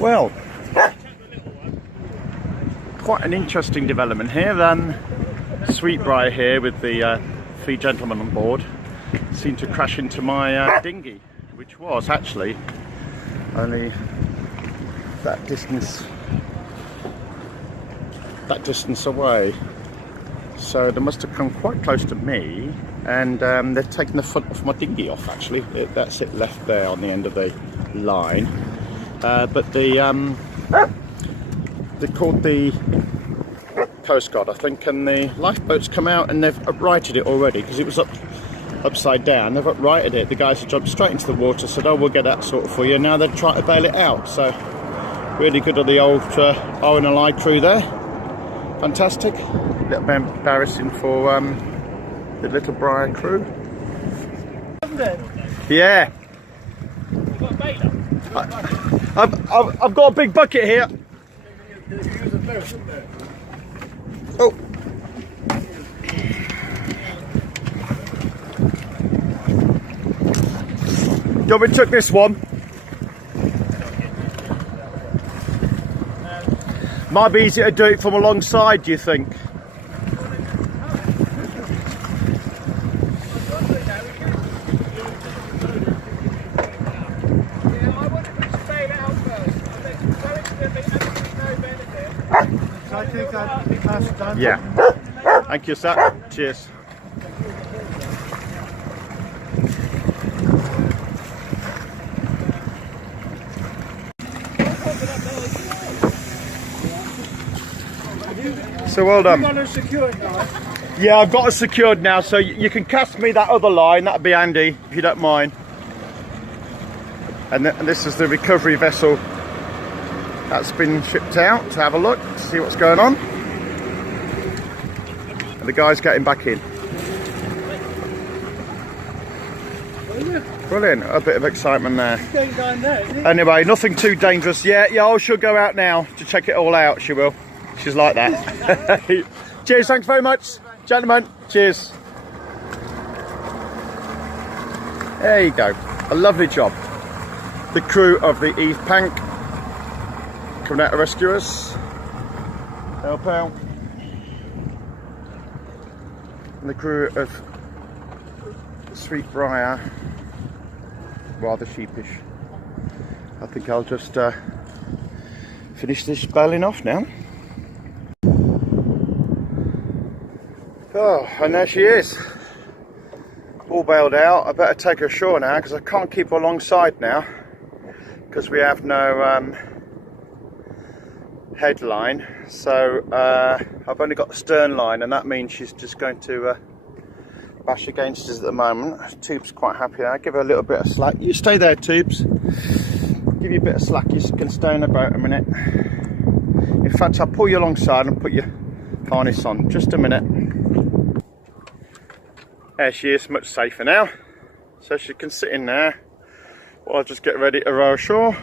Well, quite an interesting development here then. Sweetbriar here with the 3 gentlemen on board seemed to crash into my dinghy, which was actually only that distance away. So they must have come quite close to me, and they've taken the front of my dinghy off actually. That's it left there on the end of the line. But they called the Coast Guard, I think, and the lifeboats come out and they've uprighted it already because it was upside down. They've uprighted it. The guys have jumped straight into the water, said, "Oh, we'll get that sorted for you." Now they're trying to bail it out. So really good of the old RNLI crew there. Fantastic. A little bit embarrassing for the Little Briar crew. Yeah. I've got a big bucket here. Oh. Do you want me to took this one? Might be easier to do it from alongside, do you think? Yeah. Thank you, sir. Cheers. So well done. Yeah, I've got it secured now, so you can cast me that other line. That'd be handy if you don't mind. And this is the recovery vessel that's been shipped out to have a look, to see what's going on. And the guy's getting back in. Brilliant, a bit of excitement there. Anyway, nothing too dangerous. Yeah, she'll go out now to check it all out, she will. She's like that. Cheers, thanks very much, gentlemen. Cheers. There you go, a lovely job. The crew of the Eve Pank coming out to rescue us, help out. And the crew of Sweetbriar, rather sheepish. I think I'll just finish this bailing off now. Oh, and there she is, all bailed out. I better take her ashore now because I can't keep her alongside now because we have no headline. So I've only got the stern line, and that means she's just going to bash against us at the moment. Tube's quite happy. I give her a little bit of slack. You stay there, Tubes. Give you a bit of slack. You can stay in about a minute. In fact, I'll pull you alongside and put your harness on. Just a minute. There she is, much safer now. So she can sit in there while I just get ready to row ashore.